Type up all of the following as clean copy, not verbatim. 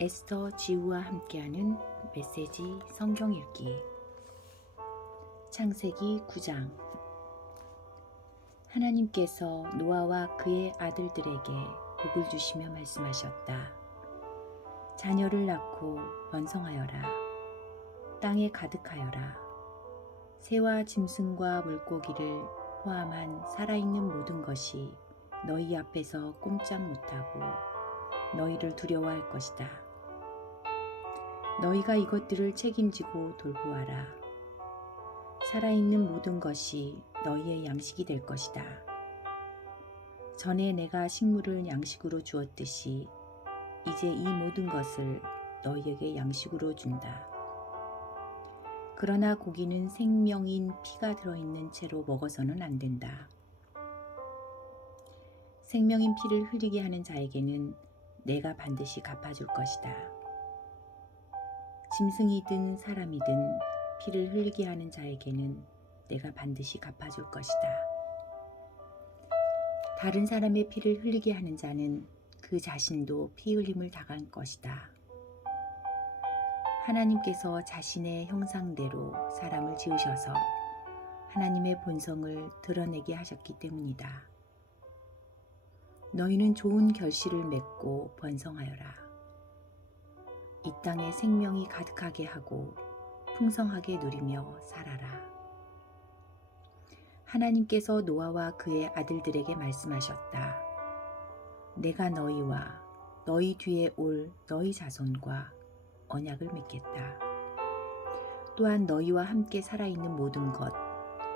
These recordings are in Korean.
에스더 지우와 함께하는 메시지 성경 읽기. 창세기 9장. 하나님께서 노아와 그의 아들들에게 복을 주시며 말씀하셨다. 자녀를 낳고 번성하여라. 땅에 가득하여라. 새와 짐승과 물고기를 포함한 살아있는 모든 것이 너희 앞에서 꼼짝 못하고 너희를 두려워할 것이다. 너희가 이것들을 책임지고 돌보아라. 살아있는 모든 것이 너희의 양식이 될 것이다. 전에 내가 식물을 양식으로 주었듯이 이제 이 모든 것을 너희에게 양식으로 준다. 그러나 고기는 생명인 피가 들어있는 채로 먹어서는 안 된다. 생명인 피를 흘리게 하는 자에게는 내가 반드시 갚아줄 것이다. 짐승이든 사람이든 피를 흘리게 하는 자에게는 내가 반드시 갚아줄 것이다. 다른 사람의 피를 흘리게 하는 자는 그 자신도 피 흘림을 당할 것이다. 하나님께서 자신의 형상대로 사람을 지으셔서 하나님의 본성을 드러내게 하셨기 때문이다. 너희는 좋은 결실을 맺고 번성하여라. 이 땅에 생명이 가득하게 하고 풍성하게 누리며 살아라. 하나님께서 노아와 그의 아들들에게 말씀하셨다. 내가 너희와 너희 뒤에 올 너희 자손과 언약을 맺겠다. 또한 너희와 함께 살아있는 모든 것,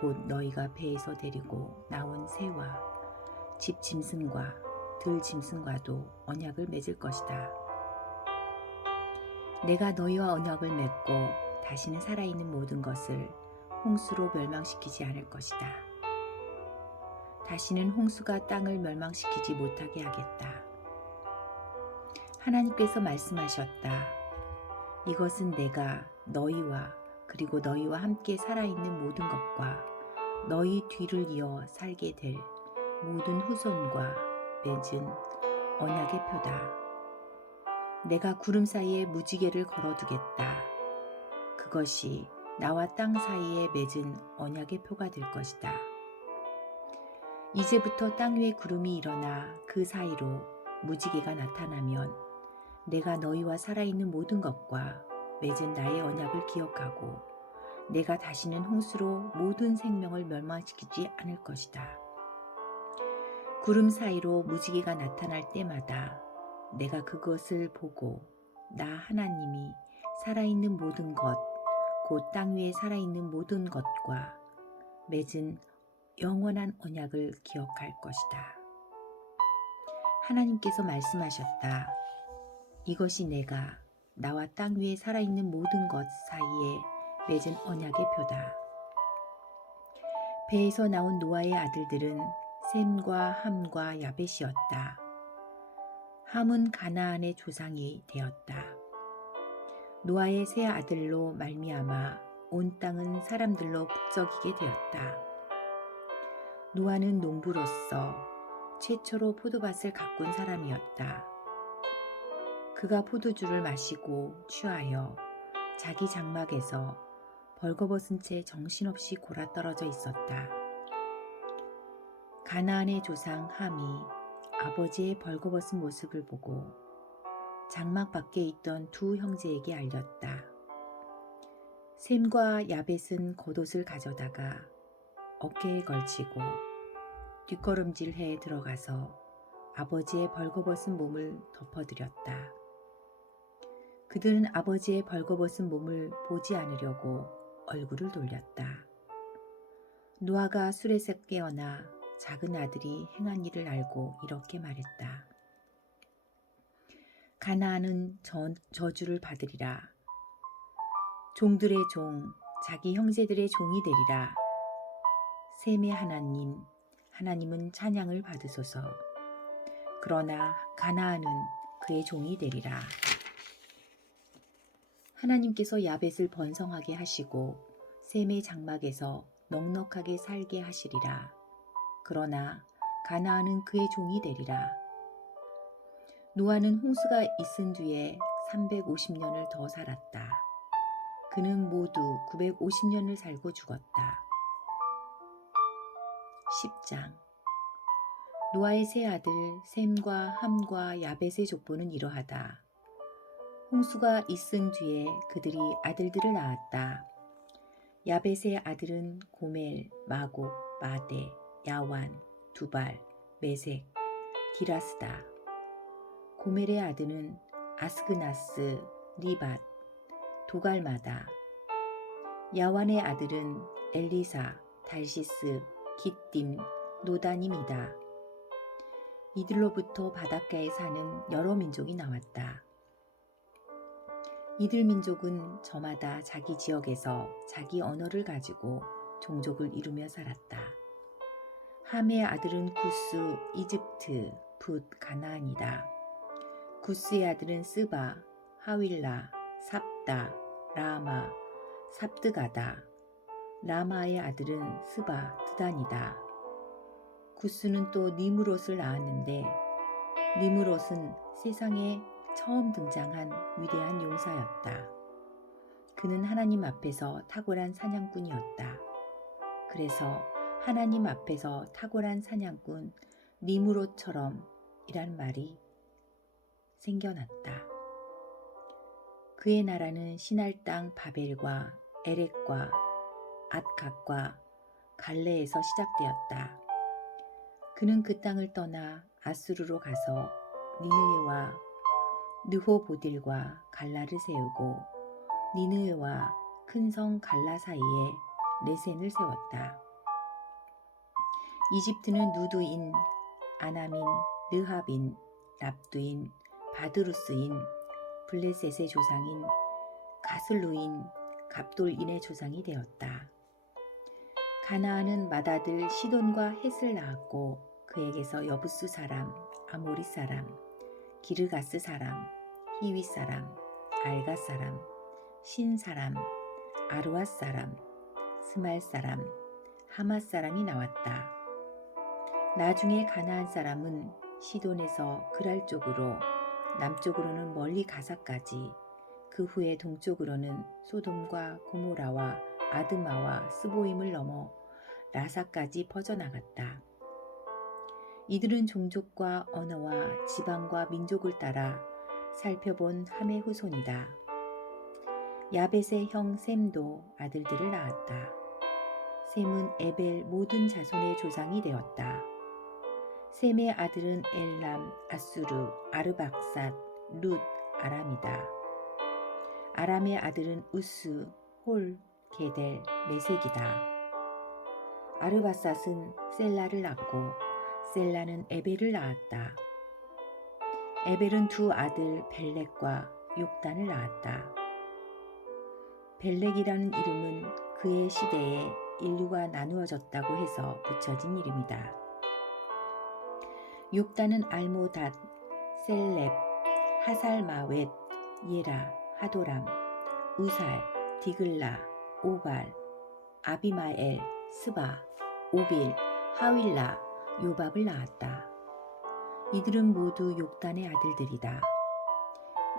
곧 너희가 배에서 데리고 나온 새와 집 짐승과 들 짐승과도 언약을 맺을 것이다. 내가 너희와 언약을 맺고 다시는 살아있는 모든 것을 홍수로 멸망시키지 않을 것이다. 다시는 홍수가 땅을 멸망시키지 못하게 하겠다. 하나님께서 말씀하셨다. 이것은 내가 너희와 그리고 너희와 함께 살아있는 모든 것과 너희 뒤를 이어 살게 될 모든 후손과 맺은 언약의 표다. 내가 구름 사이에 무지개를 걸어두겠다. 그것이 나와 땅 사이에 맺은 언약의 표가 될 것이다. 이제부터 땅 위에 구름이 일어나 그 사이로 무지개가 나타나면 내가 너희와 살아있는 모든 것과 맺은 나의 언약을 기억하고 내가 다시는 홍수로 모든 생명을 멸망시키지 않을 것이다. 구름 사이로 무지개가 나타날 때마다 내가 그것을 보고 나 하나님이 살아있는 모든 것, 곧 땅 위에 살아있는 모든 것과 맺은 영원한 언약을 기억할 것이다. 하나님께서 말씀하셨다. 이것이 내가 나와 땅 위에 살아있는 모든 것 사이에 맺은 언약의 표다. 배에서 나온 노아의 아들들은 셈과 함과 야벳이었다. 함은 가나안의 조상이 되었다. 노아의 세 아들로 말미암아 온 땅은 사람들로 북적이게 되었다. 노아는 농부로서 최초로 포도밭을 가꾼 사람이었다. 그가 포도주를 마시고 취하여 자기 장막에서 벌거벗은 채 정신없이 골아떨어져 있었다. 가나안의 조상 함이 아버지의 벌거벗은 모습을 보고 장막 밖에 있던 두 형제에게 알렸다. 셈과 야벳은 겉옷을 가져다가 어깨에 걸치고 뒷걸음질해 들어가서 아버지의 벌거벗은 몸을 덮어드렸다. 그들은 아버지의 벌거벗은 몸을 보지 않으려고 얼굴을 돌렸다. 노아가 술에서 깨어나 작은 아들이 행한 일을 알고 이렇게 말했다. 가나안은 저주를 받으리라. 종들의 종, 자기 형제들의 종이 되리라. 셈의 하나님은 찬양을 받으소서. 그러나 가나안은 그의 종이 되리라. 하나님께서 야벳을 번성하게 하시고 셈의 장막에서 넉넉하게 살게 하시리라. 그러나 가나안은 그의 종이 되리라. 노아는 홍수가 있은 뒤에 350년을 더 살았다. 그는 모두 950년을 살고 죽었다. 10장 노아의 세 아들 셈과 함과 야벳의 족보는 이러하다. 홍수가 있은 뒤에 그들이 아들들을 낳았다. 야벳의 아들은 고멜, 마곡, 마대, 야완, 두발, 메색, 디라스다. 고멜의 아들은 아스그나스, 리밧, 도갈마다. 야완의 아들은 엘리사, 달시스, 기띔, 노다님이다. 이들로부터 바닷가에 사는 여러 민족이 나왔다. 이들 민족은 저마다 자기 지역에서 자기 언어를 가지고 종족을 이루며 살았다. 함의 아들은 구스, 이집트, 붓, 가나안이다. 구스의 아들은 스바, 하윌라, 삽다, 라마, 삽드가다. 라마의 아들은 스바, 드단이다. 구스는 또 니므롯을 낳았는데 니므롯은 세상에 처음 등장한 위대한 용사였다. 그는 하나님 앞에서 탁월한 사냥꾼이었다. 그래서 하나님 앞에서 탁월한 사냥꾼 니므롯처럼 이란 말이 생겨났다. 그의 나라는 시날 땅 바벨과 에렉과 앗갓과 갈레에서 시작되었다. 그는 그 땅을 떠나 아수르로 가서 니느웨와 느호보딜과 갈라를 세우고 니느웨와 큰 성 갈라 사이에 레센을 세웠다. 이집트는 누두인, 아나민, 르합인, 랍두인, 바드루스인, 블레셋의 조상인 가슬루인, 갑돌인의 조상이 되었다. 가나안은 맏아들 시돈과 헷을 낳았고 그에게서 여부스 사람, 아모리 사람, 기르가스 사람, 히위 사람, 알가 사람, 신 사람, 아르앗 사람, 스말 사람, 하맛 사람이 나왔다. 나중에 가나안 사람은 시돈에서 그랄 쪽으로, 남쪽으로는 멀리 가사까지, 그 후에 동쪽으로는 소돔과 고모라와 아드마와 스보임을 넘어 라사까지 퍼져나갔다. 이들은 종족과 언어와 지방과 민족을 따라 살펴본 함의 후손이다. 야벳의 형 셈도 아들들을 낳았다. 셈은 에벨 모든 자손의 조상이 되었다. 셈의 아들은 엘람, 아수르, 아르박삿, 룻, 아람이다. 아람의 아들은 우스, 홀, 게델, 메색이다. 아르바삿은 셀라를 낳고 셀라는 에벨을 낳았다. 에벨은 두 아들 벨렉과 욕단을 낳았다. 벨렉이라는 이름은 그의 시대에 인류가 나누어졌다고 해서 붙여진 이름이다. 욕단은 알모닷, 셀렙, 하살마웻, 예라, 하도람, 우살, 디글라, 오발, 아비마엘, 스바, 오빌, 하윌라, 요밥을 낳았다. 이들은 모두 욕단의 아들들이다.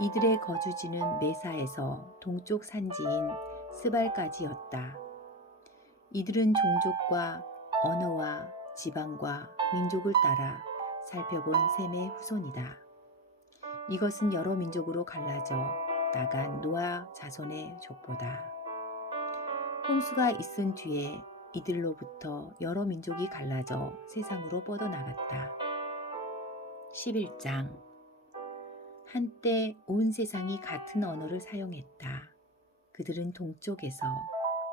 이들의 거주지는 메사에서 동쪽 산지인 스발까지였다. 이들은 종족과 언어와 지방과 민족을 따라 살펴본 셈의 후손이다. 이것은 여러 민족으로 갈라져 나간 노아 자손의 족보다. 홍수가 있은 뒤에 이들로부터 여러 민족이 갈라져 세상으로 뻗어나갔다. 11장 한때 온 세상이 같은 언어를 사용했다. 그들은 동쪽에서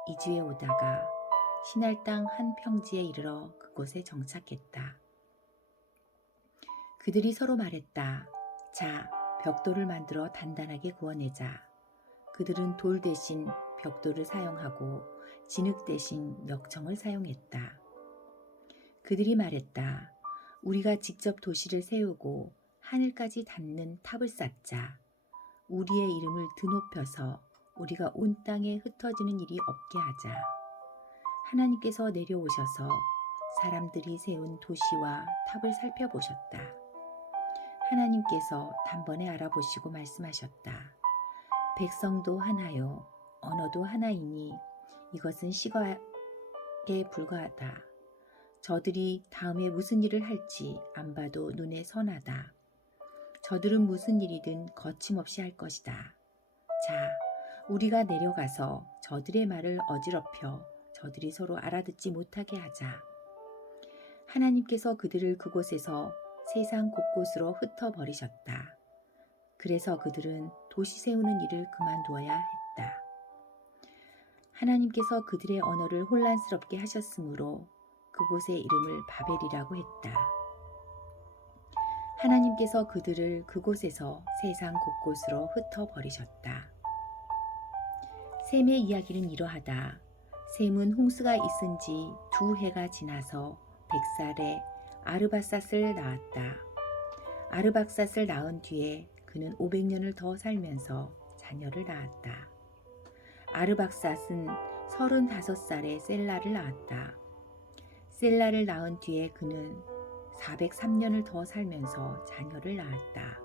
이주해 오다가 시날 땅 한 평지에 이르러 그곳에 정착했다. 그들이 서로 말했다. 자, 벽돌을 만들어 단단하게 구워내자. 그들은 돌 대신 벽돌을 사용하고 진흙 대신 역청을 사용했다. 그들이 말했다. 우리가 직접 도시를 세우고 하늘까지 닿는 탑을 쌓자. 우리의 이름을 드높여서 우리가 온 땅에 흩어지는 일이 없게 하자. 하나님께서 내려오셔서 사람들이 세운 도시와 탑을 살펴보셨다. 하나님께서 단번에 알아보시고 말씀하셨다. 백성도 하나요, 언어도 하나이니 이것은 시각에 불과하다. 저들이 다음에 무슨 일을 할지 안 봐도 눈에 선하다. 저들은 무슨 일이든 거침없이 할 것이다. 자, 우리가 내려가서 저들의 말을 어지럽혀 저들이 서로 알아듣지 못하게 하자. 하나님께서 그들을 그곳에서 세상 곳곳으로 흩어버리셨다. 그래서 그들은 도시 세우는 일을 그만두어야 했다. 하나님께서 그들의 언어를 혼란스럽게 하셨으므로 그곳의 이름을 바벨이라고 했다. 하나님께서 그들을 그곳에서 세상 곳곳으로 흩어버리셨다. 셈의 이야기는 이러하다. 셈은 홍수가 있은 지 2해가 지나서 100살에 아르박삿을 낳았다. 아르박삿을 낳은 뒤에 그는 500년을 더 살면서 자녀를 낳았다. 아르박삿은 35살에 셀라를 낳았다. 셀라를 낳은 뒤에 그는 403년을 더 살면서 자녀를 낳았다.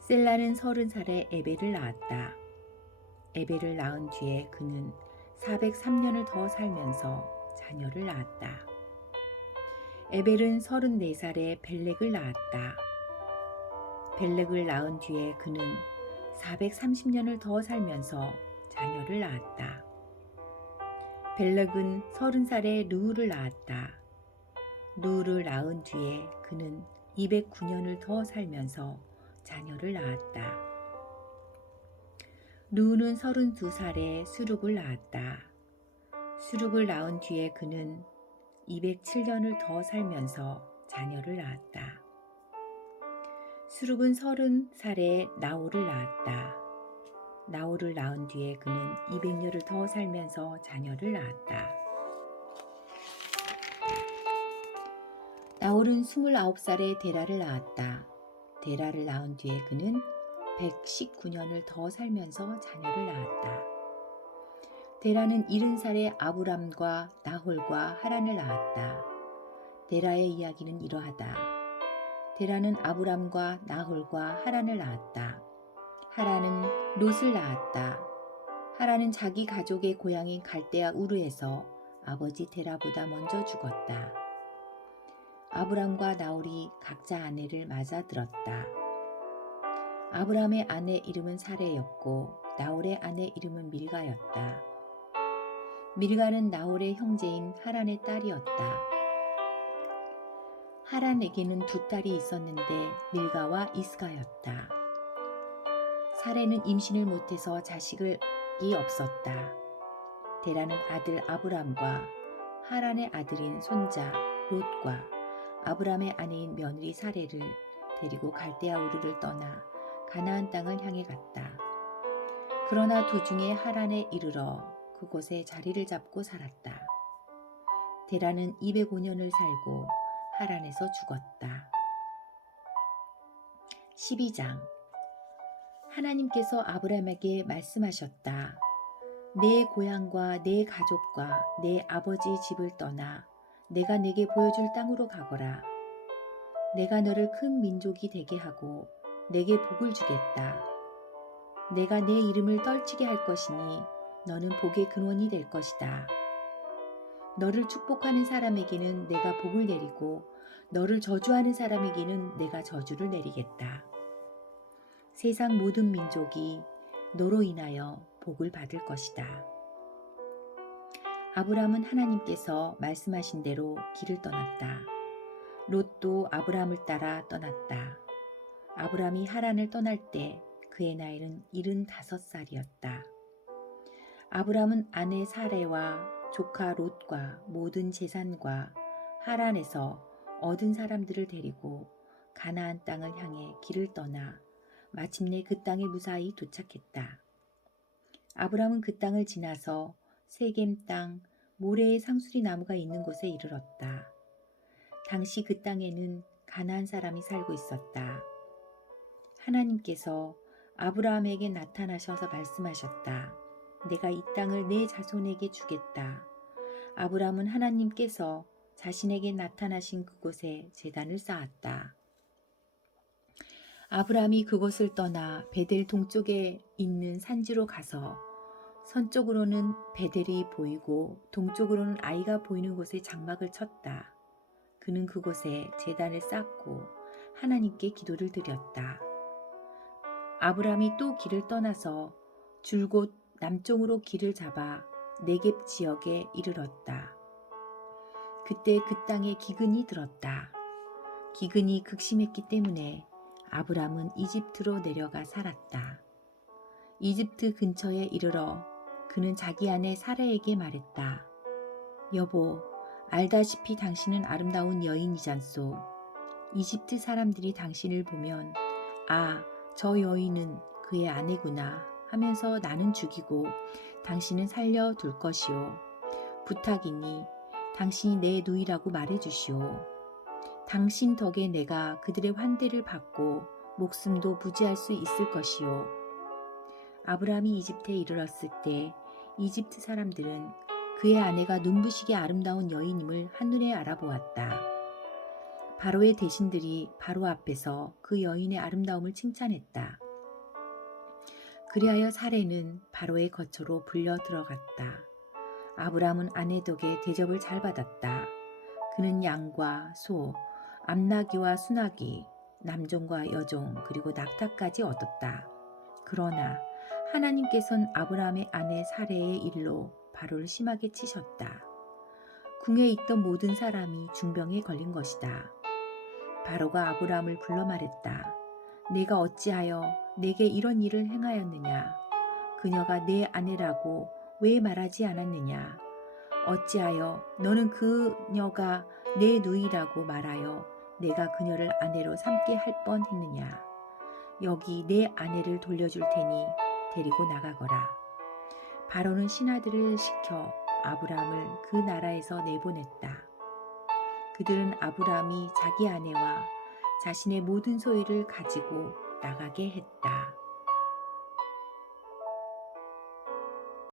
셀라는 30살에 에벨을 낳았다. 에벨을 낳은 뒤에 그는 403년을 더 살면서 자녀를 낳았다. 에벨은 34살에 벨렉을 낳았다. 벨렉을 낳은 뒤에 그는 430년을 더 살면서 자녀를 낳았다. 벨렉은 30살에 르우를 낳았다. 르우를 낳은 뒤에 그는 209년을 더 살면서 자녀를 낳았다. 르우는 32살에 수룩을 낳았다. 수룩을 낳은 뒤에 그는 207년을 더 살면서 자녀를 낳았다. 수룩은 30살에 나홀을 낳았다. 나홀을 낳은 뒤에 그는 200년을 더 살면서 자녀를 낳았다. 나홀은 29살에 데라를 낳았다. 데라를 낳은 뒤에 그는 119년을 더 살면서 자녀를 낳았다. 데라는 70살에 아브람과 나홀과 하란을 낳았다. 데라의 이야기는 이러하다. 데라는 아브람과 나홀과 하란을 낳았다. 하란은 롯을 낳았다. 하란은 자기 가족의 고향인 갈대아 우르에서 아버지 데라보다 먼저 죽었다. 아브람과 나홀이 각자 아내를 맞아들었다. 아브람의 아내 이름은 사레였고 나홀의 아내 이름은 밀가였다. 밀가는 나홀의 형제인 하란의 딸이었다. 하란에게는 2딸이 있었는데 밀가와 이스가였다. 사레는 임신을 못해서 자식이 없었다. 데라는 아들 아브람과 하란의 아들인 손자 롯과 아브람의 아내인 며느리 사레를 데리고 갈대아 우르를 떠나 가나안 땅을 향해 갔다. 그러나 도중에 하란에 이르러 그곳에 자리를 잡고 살았다. 데라는 205년을 살고 하란에서 죽었다. 12장. 하나님께서 아브람에게 말씀하셨다. 내 고향과 내 가족과 내 아버지 집을 떠나 내가 내게 보여줄 땅으로 가거라. 내가 너를 큰 민족이 되게 하고 내게 복을 주겠다. 내가 내 이름을 떨치게 할 것이니 너는 복의 근원이 될 것이다. 너를 축복하는 사람에게는 내가 복을 내리고 너를 저주하는 사람에게는 내가 저주를 내리겠다. 세상 모든 민족이 너로 인하여 복을 받을 것이다. 아브람은 하나님께서 말씀하신 대로 길을 떠났다. 롯도 아브람을 따라 떠났다. 아브람이 하란을 떠날 때 그의 나이는 75살이었다. 아브람은 아내 사레와 조카 롯과 모든 재산과 하란에서 얻은 사람들을 데리고 가나안 땅을 향해 길을 떠나 마침내 그 땅에 무사히 도착했다. 아브람은 그 땅을 지나서 세겜 땅 모레의 상수리 나무가 있는 곳에 이르렀다. 당시 그 땅에는 가나안 사람이 살고 있었다. 하나님께서 아브라함에게 나타나셔서 말씀하셨다. 내가 이 땅을 내 자손에게 주겠다. 아브라함은 하나님께서 자신에게 나타나신 그곳에 제단을 쌓았다. 아브라함이 그곳을 떠나 베델 동쪽에 있는 산지로 가서 서쪽으로는 베델이 보이고 동쪽으로는 아이가 보이는 곳에 장막을 쳤다. 그는 그곳에 제단을 쌓고 하나님께 기도를 드렸다. 아브라함이 또 길을 떠나서 줄곧 남쪽으로 길을 잡아 네겝 지역에 이르렀다. 그때 그 땅에 기근이 들었다. 기근이 극심했기 때문에 아브라함은 이집트로 내려가 살았다. 이집트 근처에 이르러 그는 자기 아내 사라에게 말했다. 여보, 알다시피 당신은 아름다운 여인이잖소. 이집트 사람들이 당신을 보면 아, 저 여인은 그의 아내구나 하면서 나는 죽이고 당신은 살려둘 것이오. 부탁이니 당신이 내 누이라고 말해주시오. 당신 덕에 내가 그들의 환대를 받고 목숨도 부지할 수 있을 것이오. 아브라함이 이집트에 이르렀을 때 이집트 사람들은 그의 아내가 눈부시게 아름다운 여인임을 한눈에 알아보았다. 바로의 대신들이 바로 앞에서 그 여인의 아름다움을 칭찬했다. 그리하여 사레는 바로의 거처로 불려 들어갔다. 아브라함은 아내 덕에 대접을 잘 받았다. 그는 양과 소, 암나귀와 수나귀, 남종과 여종 그리고 낙타까지 얻었다. 그러나 하나님께서는 아브라함의 아내 사레의 일로 바로를 심하게 치셨다. 궁에 있던 모든 사람이 중병에 걸린 것이다. 바로가 아브라함을 불러 말했다. 내가 어찌하여 내게 이런 일을 행하였느냐? 그녀가 내 아내라고 왜 말하지 않았느냐? 어찌하여 너는 그녀가 내 누이라고 말하여 내가 그녀를 아내로 삼게 할 뻔했느냐? 여기 내 아내를 돌려줄 테니 데리고 나가거라. 바로는 신하들을 시켜 아브라함을 그 나라에서 내보냈다. 그들은 아브라함이 자기 아내와 자신의 모든 소유를 가지고 나가게 했다.